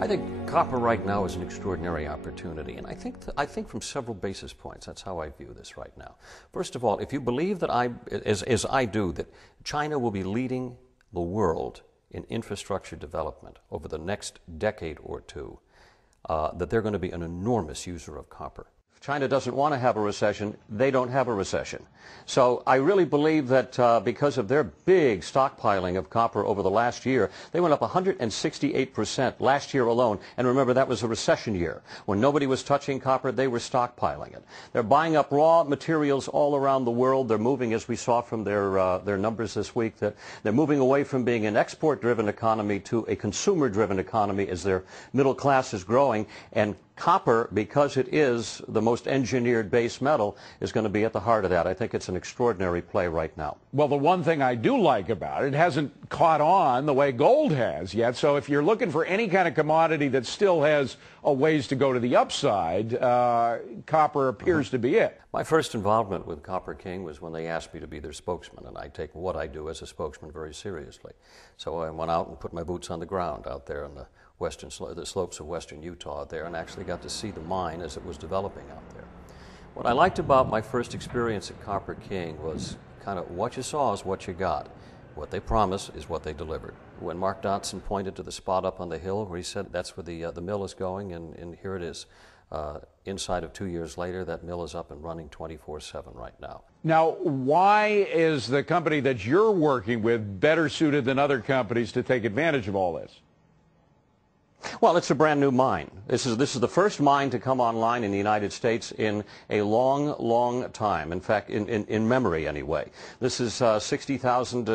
I think copper right now is an extraordinary opportunity, and I think from several basis points. That's how I view this right now. First of all, if you believe that as I do, that China will be leading the world in infrastructure development over the next decade or two, that they're going to be an enormous user of copper. If China doesn't want to have a recession, they don't have a recession. So I really believe that because of their big stockpiling of copper over the last year, they went up 168% last year alone. And remember, that was a recession year. When nobody was touching copper, they were stockpiling it. They're buying up raw materials all around the world. They're moving, as we saw from their numbers this week, that they're moving away from being an export-driven economy to a consumer-driven economy as their middle class is growing. And copper, because it is the most engineered base metal, is going to be at the heart of that. I think it's an extraordinary play right now. Well, the one thing I do like about it hasn't caught on the way gold has yet. So if you're looking for any kind of commodity that still has a ways to go to the upside, copper appears to be it. My first involvement with Copper King was when they asked me to be their spokesman, and I take what I do as a spokesman very seriously. So I went out and put my boots on the ground out there on the slopes of western Utah there, and actually got to see the mine as it was developing out there. What I liked about my first experience at Copper King was kind of what you saw is what you got. What they promised is what they delivered. When Mark Dodson pointed to the spot up on the hill where he said that's where the mill is going, and here it is. Inside of 2 years later, that mill is up and running 24/7 right now. Now, why is the company that you're working with better suited than other companies to take advantage of all this? Well, it's a brand new mine. This is the first mine to come online in the United States in a long, long time. In fact, in memory anyway. This is 60,000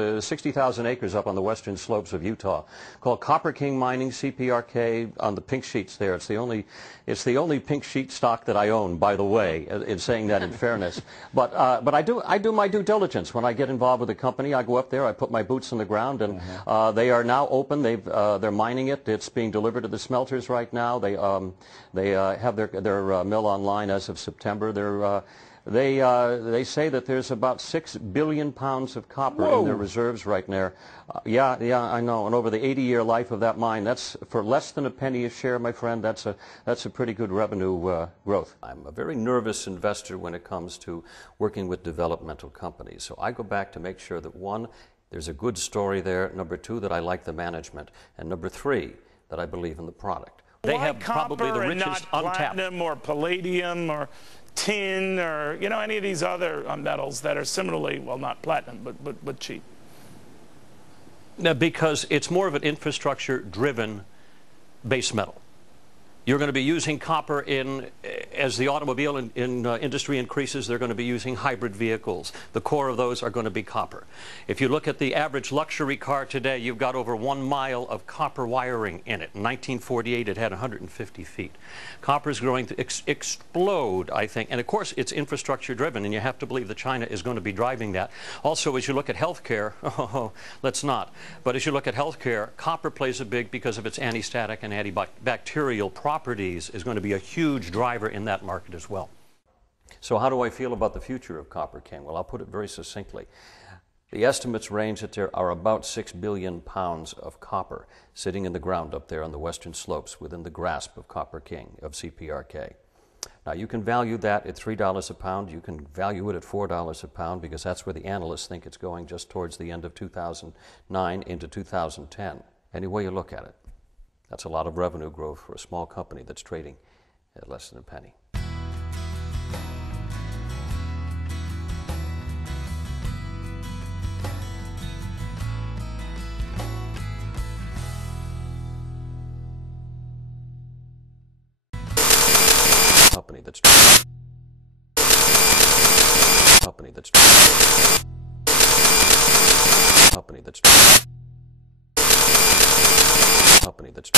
acres up on the western slopes of Utah, called Copper King Mining, CPRK, on the pink sheets there. It's the only pink sheet stock that I own, by the way, in saying that in fairness. But I do my due diligence when I get involved with a company. I go up there, I put my boots on the ground, and they are now open. They're mining it. It's being delivered to the smelters right now. They have their mill online as of September. They say that there's about 6 billion pounds of copper in their reserves right now. Yeah, I know. And over the 80-year life of that mine, that's for less than a penny a share, my friend. That's a pretty good revenue growth. I'm a very nervous investor when it comes to working with developmental companies. So I go back to make sure that, one, there's a good story there. Number two, that I like the management. And number three, that I believe in the product. They have probably the richest untapped. Platinum or palladium or tin or any of these other metals that are similarly, well, not platinum, but cheap. Because it's more of an infrastructure-driven base metal. You're going to be using copper as the automobile industry increases. They're going to be using hybrid vehicles. The core of those are going to be copper. If you look at the average luxury car today, you've got over 1 mile of copper wiring in it. In 1948, it had 150 feet. Copper is going to explode, I think. And of course, it's infrastructure driven, and you have to believe that China is going to be driving that. Also, as you look at healthcare, let's not. But as you look at healthcare, copper plays a big, because of its anti-static and antibacterial properties, is going to be a huge driver in that market as well. So how do I feel about the future of Copper King? Well, I'll put it very succinctly. The estimates range that there are about 6 billion pounds of copper sitting in the ground up there on the western slopes within the grasp of Copper King, of CPRK. Now, you can value that at $3 a pound. You can value it at $4 a pound, because that's where the analysts think it's going just towards the end of 2009 into 2010. Any way you look at it. That's a lot of revenue growth for a small company that's trading at less than a penny. Company that's company that's company that's company that's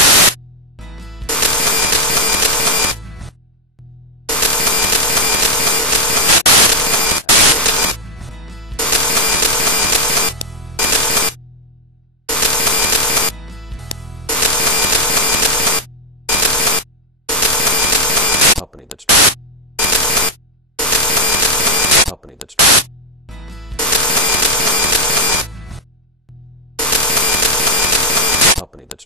company that's company that's company that's